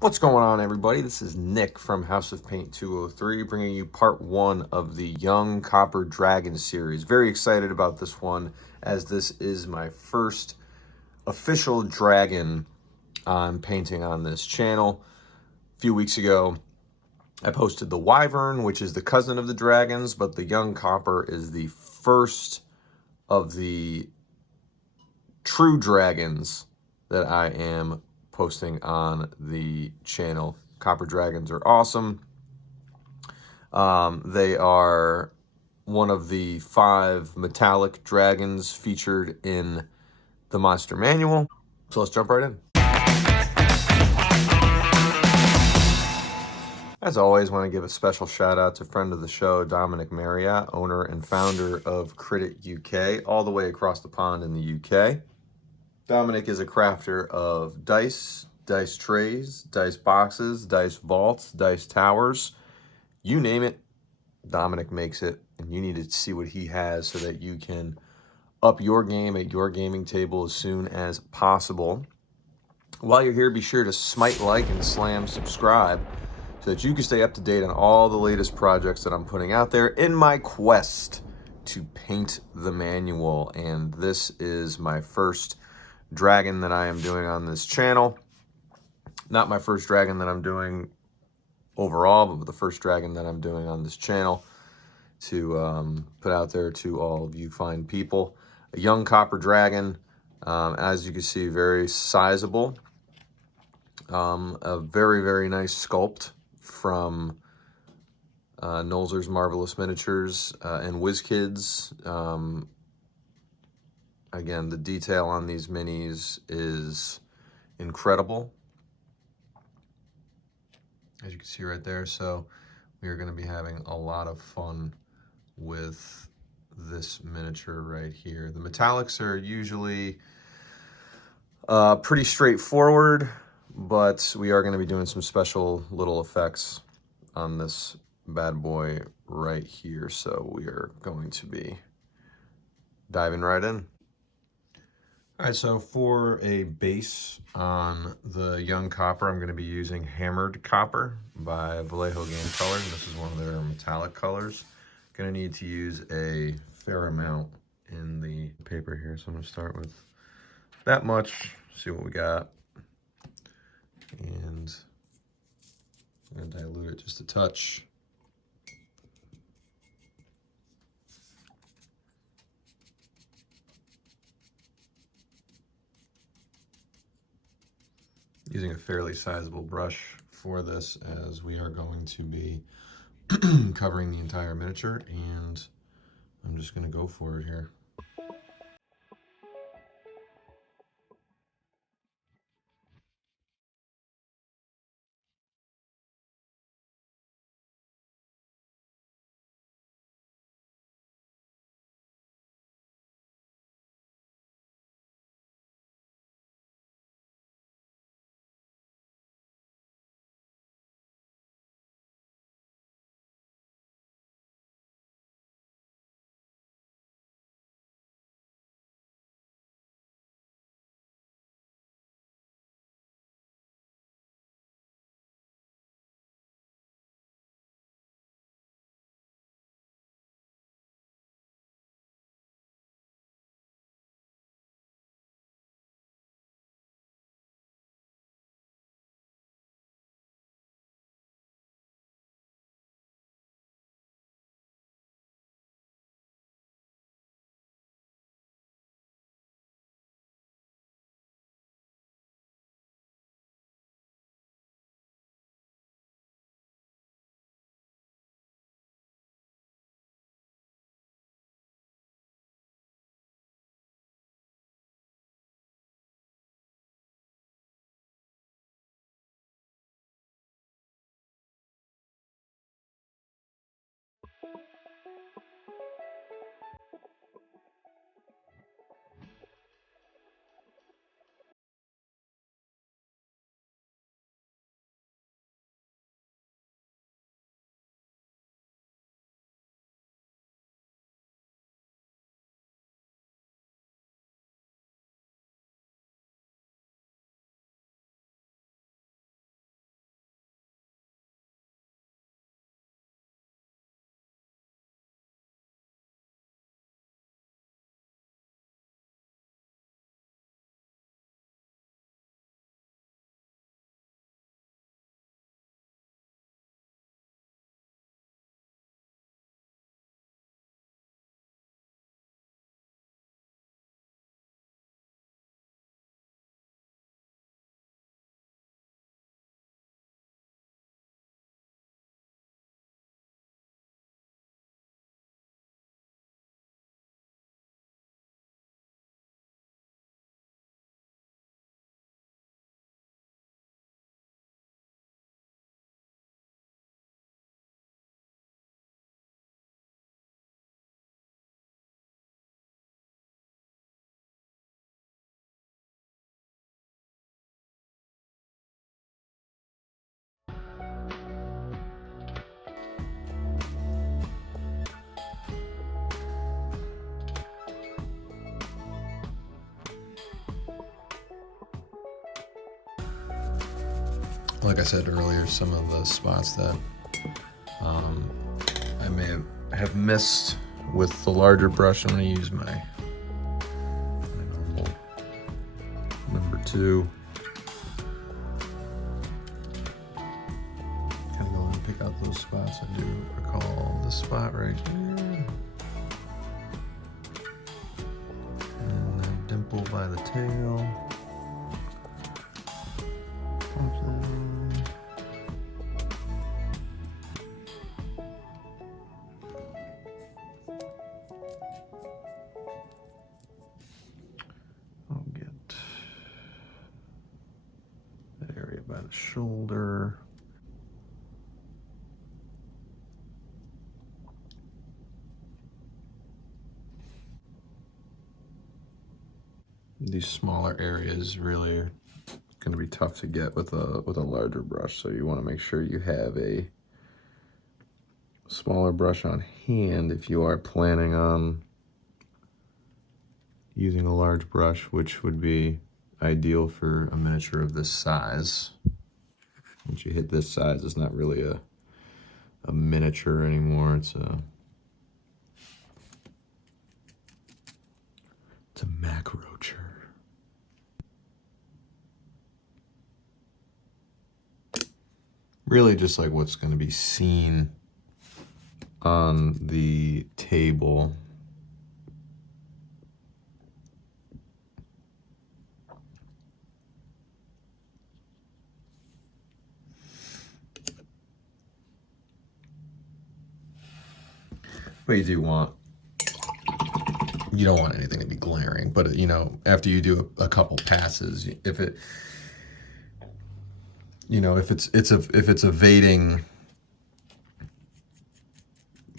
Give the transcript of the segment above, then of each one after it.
What's going on, everybody? This is Nick from House of Paint 203, bringing you part one of the Young Copper Dragon series. Very excited about this one, as this is my first official dragon I'm painting on this channel. A few weeks ago, I posted the Wyvern, which is the cousin of the dragons, but the Young Copper is the first of the true dragons that I am posting on the channel. Copper dragons are awesome. They are one of the 5 metallic dragons featured in the Monster Manual. So let's jump right in. As always, I want to give a special shout out to friend of the show, Dominic Marriott, owner and founder of Crit UK, all the way across the pond in the UK. Dominic is a crafter of dice, dice trays, dice boxes, dice vaults, dice towers. You name it, Dominic makes it, and you need to see what he has so that you can up your game at your gaming table as soon as possible. While you're here, be sure to smite like and slam subscribe so that you can stay up to date on all the latest projects that I'm putting out there in my quest to paint the manual. And this is my first dragon that I am doing on this channel. Not my first dragon that I'm doing overall, but the first dragon that I'm doing on this channel to put out there to all of you fine people. A young copper dragon, as you can see, very sizable. A very, very nice sculpt from Nolzur's Marvelous Miniatures and WizKids. Again, the detail on these minis is incredible, as you can see right there. So we are going to be having a lot of fun with this miniature right here. The metallics are usually pretty straightforward, but we are going to be doing some special little effects on this bad boy right here. So we are going to be diving right in. All right, so for a base on the Young Copper, I'm going to be using Hammered Copper by Vallejo Game Colors. This is one of their metallic colors. Going to need to use a fair amount in the paper here. So I'm going to start with that much, see what we got. And I'm going to dilute it just a touch. Using a fairly sizable brush for this, as we are going to be covering the entire miniature, and I'm just going to go for it here. like I said earlier, some of the spots that I may have missed with the larger brush. I'm going to use my normal number 2. Kind of go and pick out those spots. I do recall this spot right here. And then dimple by the tail. I'll get that area by the shoulder. These smaller areas really are going to be tough to get with a larger brush, so you want to make sure you have a smaller brush on hand if you are planning on using a large brush, which would be ideal for a miniature of this size. Once you hit this size, it's not really a miniature anymore. It's a macroature. Really just like what's going to be seen on the table. But you don't want anything to be glaring, but you know, after you do a couple passes, if it, you know, if it's evading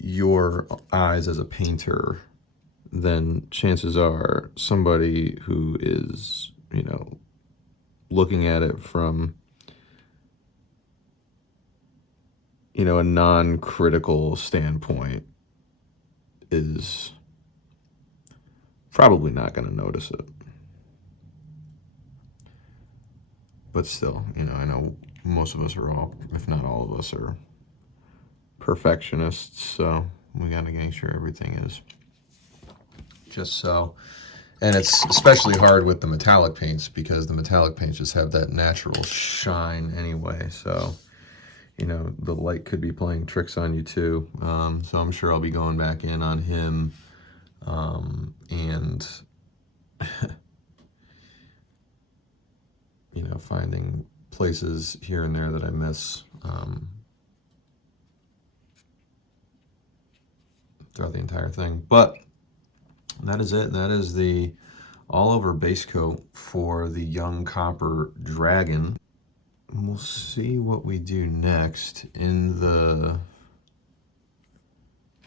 your eyes as a painter, then chances are somebody who is, you know, looking at it from, you know, a non-critical standpoint is probably not going to notice it. But still, you know, I know most of us are all, if not all of us, are perfectionists, so we got to make sure everything is just so. And it's especially hard with the metallic paints because the metallic paints just have that natural shine anyway, so, you know, the light could be playing tricks on you too. So I'm sure I'll be going back in on him and you know, finding places here and there that I miss throughout the entire thing. But that is it. That is the all-over base coat for the Young Copper Dragon. We'll see what we do next in the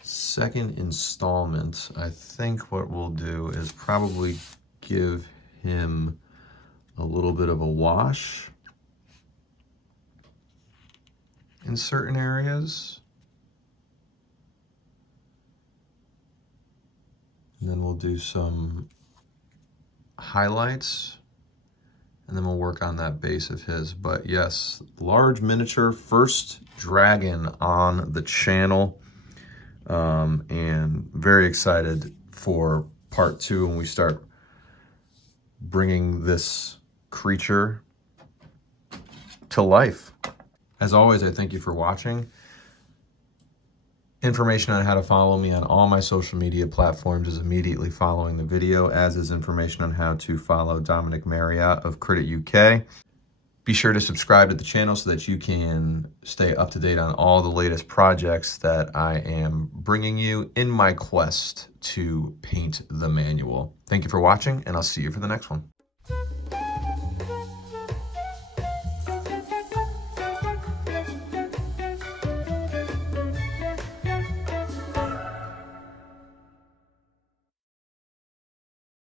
second installment. I think what we'll do is probably give him a little bit of a wash in certain areas. And then we'll do some highlights, and then we'll work on that base of his. But yes, large miniature, first dragon on the channel, and very excited for part 2 when we start bringing this creature to life. As always, I thank you for watching. Information on how to follow me on all my social media platforms is immediately following the video, as is information on how to follow Dominic Marriott of Critit UK. Be sure to subscribe to the channel so that you can stay up to date on all the latest projects that I am bringing you in my quest to paint the manual. Thank you for watching, and I'll see you for the next one.